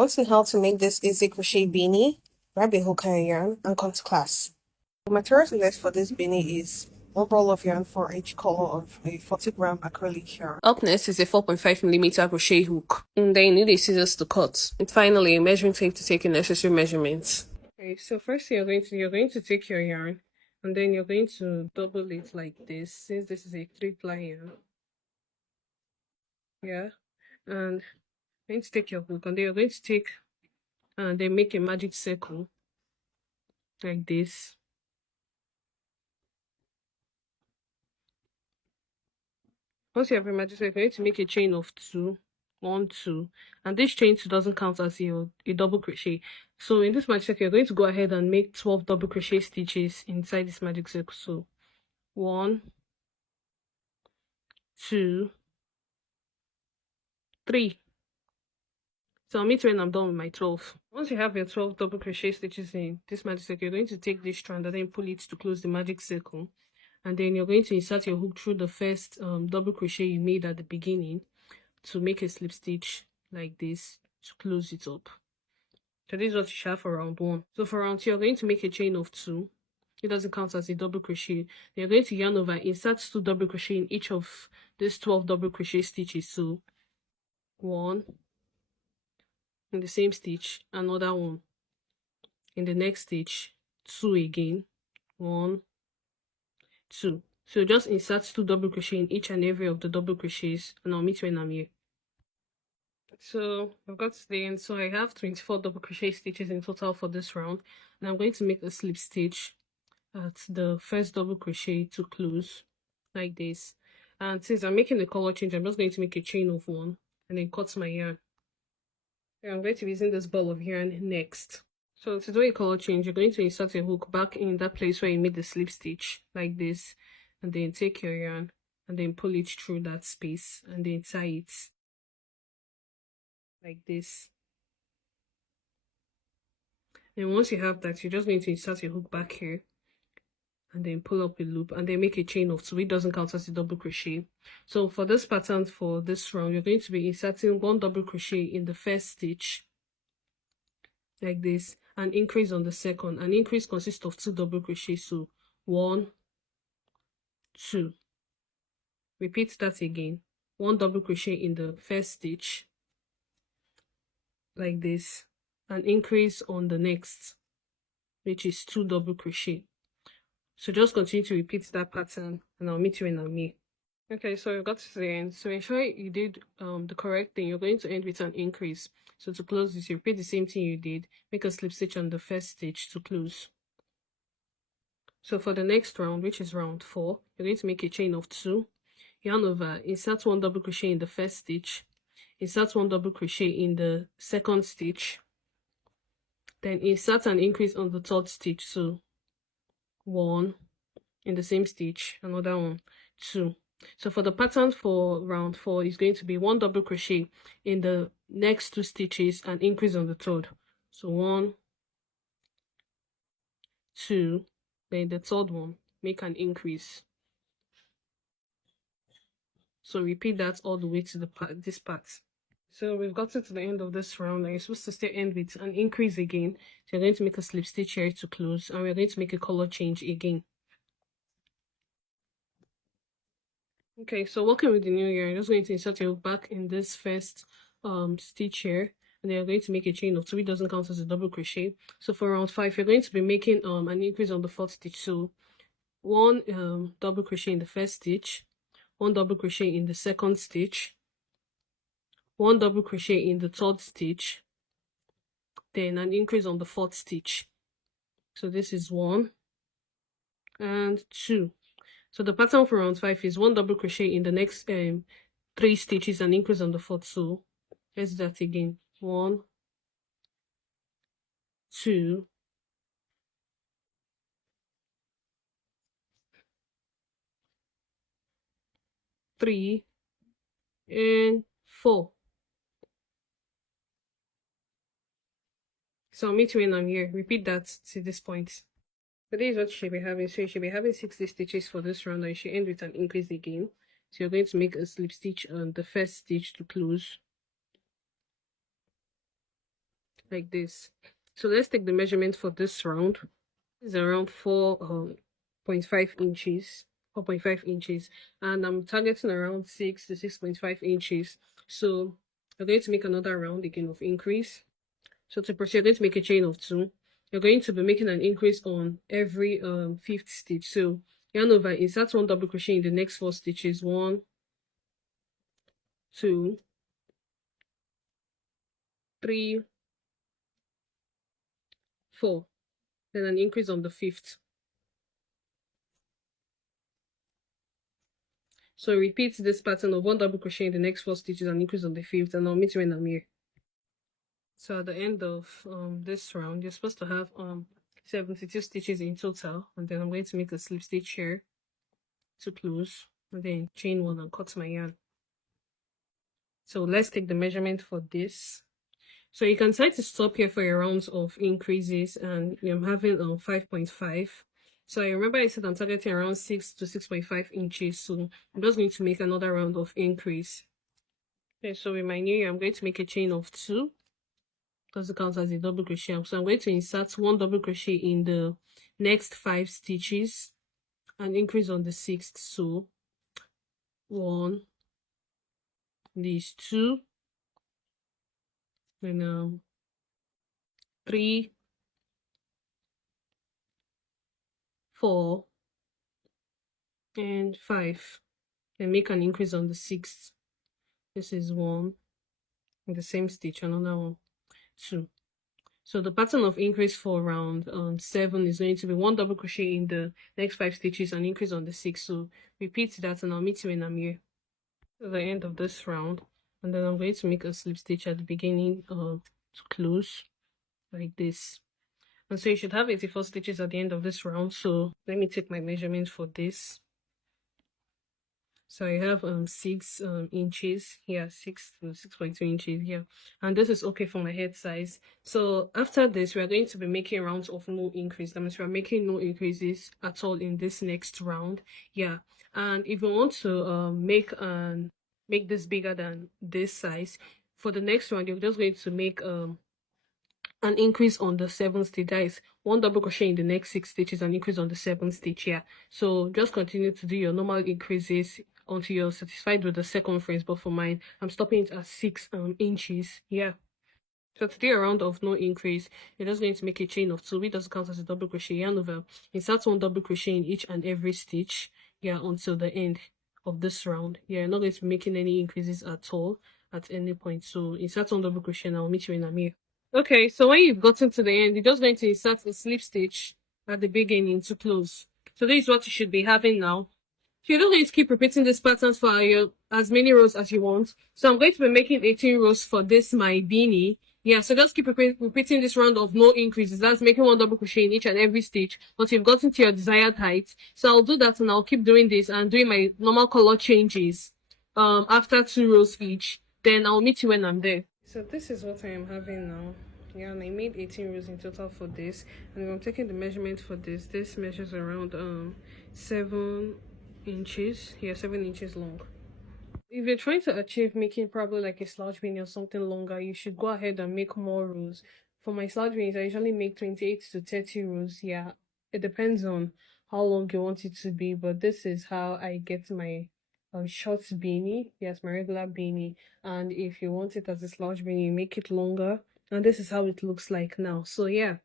Want to know how to make this easy crochet beanie? Grab a hook and a yarn and come to class. The materials needed for this beanie is one ball of yarn for each color of a 40-gram acrylic yarn. Up next is a 4.5mm crochet hook. And then you need a scissors to cut. And finally, a measuring tape to take your necessary measurements. Okay, so first you're going to take your yarn and then you're going to double it like this, since this is a 3-ply yarn. Yeah, and you're going to take your hook and then you're going to take and then make a magic circle like this. Once you have a magic circle, you're going to make a chain of 2, 1, 2, and this chain 2 doesn't count as a double crochet. So in this magic circle, you're going to go ahead and make 12 double crochet stitches inside this magic circle. So 1, 2, 3. So I'll meet when I'm done with my 12. Once you have your 12 double crochet stitches in this magic circle, you're going to take this strand and then pull it to close the magic circle. And then you're going to insert your hook through the first double crochet you made at the beginning to make a slip stitch like this to close it up. So this is what you should have for round 1. So for round 2, you're going to make a chain of 2. It doesn't count as a double crochet. Then you're going to yarn over, insert 2 double crochet in each of these 12 double crochet stitches. So 1 in the same stitch, another 1 in the next stitch, 2 again, 1, 2. So just insert 2 double crochet in each and every of the double crochets, and I'll meet when I'm here. So I've got to the end. So I have 24 double crochet stitches in total for this round, and I'm going to make a slip stitch at the first double crochet to close like this. And since I'm making the color change, I'm just going to make a chain of 1 and then cut my yarn. And I'm going to be using this ball of yarn next. So to do a color change, you're going to insert a hook back in that place where you made the slip stitch like this, and then take your yarn and then pull it through that space and then tie it like this. And once you have that, you're just going to insert a hook back here and then pull up a loop and then make a chain of 2. It doesn't count as a double crochet. So for this pattern, for this round, you're going to be inserting 1 double crochet in the first stitch like this, and increase on the second. An increase consists of 2 double crochets, so 1, 2. Repeat that again. 1 double crochet in the first stitch like this, and increase on the next, which is 2 double crochet. So just continue to repeat that pattern, and I'll meet you when I'm here. Okay, so you got to the end. So ensure you did the correct thing. You're going to end with an increase. So to close this, you repeat the same thing you did. Make a slip stitch on the first stitch to close. So for the next round, which is round 4, you're going to make a chain of 2, yarn over, insert 1 double crochet in the first stitch, insert 1 double crochet in the second stitch, then insert an increase on the third stitch. So 1 in the same stitch, another 1, 2. So for the pattern for round 4 is going to be 1 double crochet in the next 2 stitches and increase on the third. So 1, 2, then the third one, make an increase. So repeat that all the way to this part. So we've gotten to the end of this round, and you're supposed to still end with an increase again. So you're going to make a slip stitch here to close, and we're going to make a color change again. Okay, so working with the new yarn, you're just going to insert your hook back in this first stitch here, and then you're going to make a chain of 2. It doesn't count as a double crochet. So for round 5, you're going to be making an increase on the 4th stitch. So 1 double crochet in the first stitch, 1 double crochet in the second stitch, 1 double crochet in the 3rd stitch, then an increase on the 4th stitch. So this is 1 and 2. So the pattern for round 5 is 1 double crochet in the next 3 stitches and increase on the 4th. So let's do that again. 1, 2, 3, and 4. So I'll meet you when I'm here. Repeat that to this point. So this is what you should be having. So you should be having 60 stitches for this round, and you should end with an increase again. So you're going to make a slip stitch on the first stitch to close. like this. So let's take the measurement for this round. It's around 4.5 inches, 4.5 inches, and I'm targeting around 6 to 6.5 inches. So we're going to make another round again of increase. So to proceed, you're going to make a chain of 2. You're going to be making an increase on every fifth stitch. So yarn over, insert 1 double crochet in the next 4 stitches. 1, 2, 3, 4. Then an increase on the 5th. So repeat this pattern of 1 double crochet in the next 4 stitches and increase on the 5th, and I'll meet you when I'm here. So at the end of this round, you're supposed to have 72 stitches in total, and then I'm going to make a slip stitch here to close, and then chain 1 and cut my yarn. So let's take the measurement for this. So you can try to stop here for your rounds of increases, and I'm having 5.5. So I remember I said I'm targeting around 6 to 6.5 inches. So I'm just going to make another round of increase. Okay, so with my new yarn, I'm going to make a chain of 2. Doesn't count as a double crochet. So I'm going to insert 1 double crochet in the next 5 stitches and increase on the 6th. So 1, these 2, and 3, 4, and 5. And make an increase on the 6th. This is 1 in the same stitch, another 1, 2. So the pattern of increase for round 7 is going to be 1 double crochet in the next 5 stitches and increase on the 6th. So repeat that, and I'll meet you when I'm here. To the end of this round, and then I'm going to make a slip stitch at the beginning to close like this. And so you should have 84 stitches at the end of this round. So let me take my measurement for this. So I have 6 inches here, 6 to 6.2 inches here, and this is okay for my head size. So after this, we are going to be making rounds of no increase. That means we are making no increases at all in this next round. Yeah, and if you want to make this bigger than this size, for the next round, you're just going to make an increase on the 7th stitch. That is 1 double crochet in the next 6 stitches and increase on the 7th stitch here. So just continue to do your normal increases until you're satisfied with the circumference. But for mine, I'm stopping it at 6 inches. Yeah. So to do a round of no increase, you're just going to make a chain of 2, which doesn't count as a double crochet. Yarn over, insert 1 double crochet in each and every stitch, yeah, until the end of this round. Yeah, you're not going to be making any increases at all at any point. So insert 1 double crochet, and I'll meet you when I'm here. Okay, so when you've gotten to the end, you're just going to insert a slip stitch at the beginning to close. So this is what you should be having now. So you're just going to keep repeating this pattern for as many rows as you want. So I'm going to be making 18 rows for this my beanie. Yeah, so just keep repeating this round of no increases. That's making 1 double crochet in each and every stitch until you've gotten to your desired height. So I'll do that, and I'll keep doing this and doing my normal color changes after 2 rows each. Then I'll meet you when I'm there. So this is what I am having now. Yeah, and I made 18 rows in total for this, and I'm taking the measurement for this. This measures around 7 inches. Yeah, 7 inches long. If you're trying to achieve making probably like a slouch beanie or something longer, you should go ahead and make more rows. For my slouch beanies, I usually make 28 to 30 rows. Yeah, it depends on how long you want it to be, but this is how I get my short beanie. Yes, my regular beanie. And if you want it as a slouch beanie, you make it longer, and this is how it looks like now. So yeah,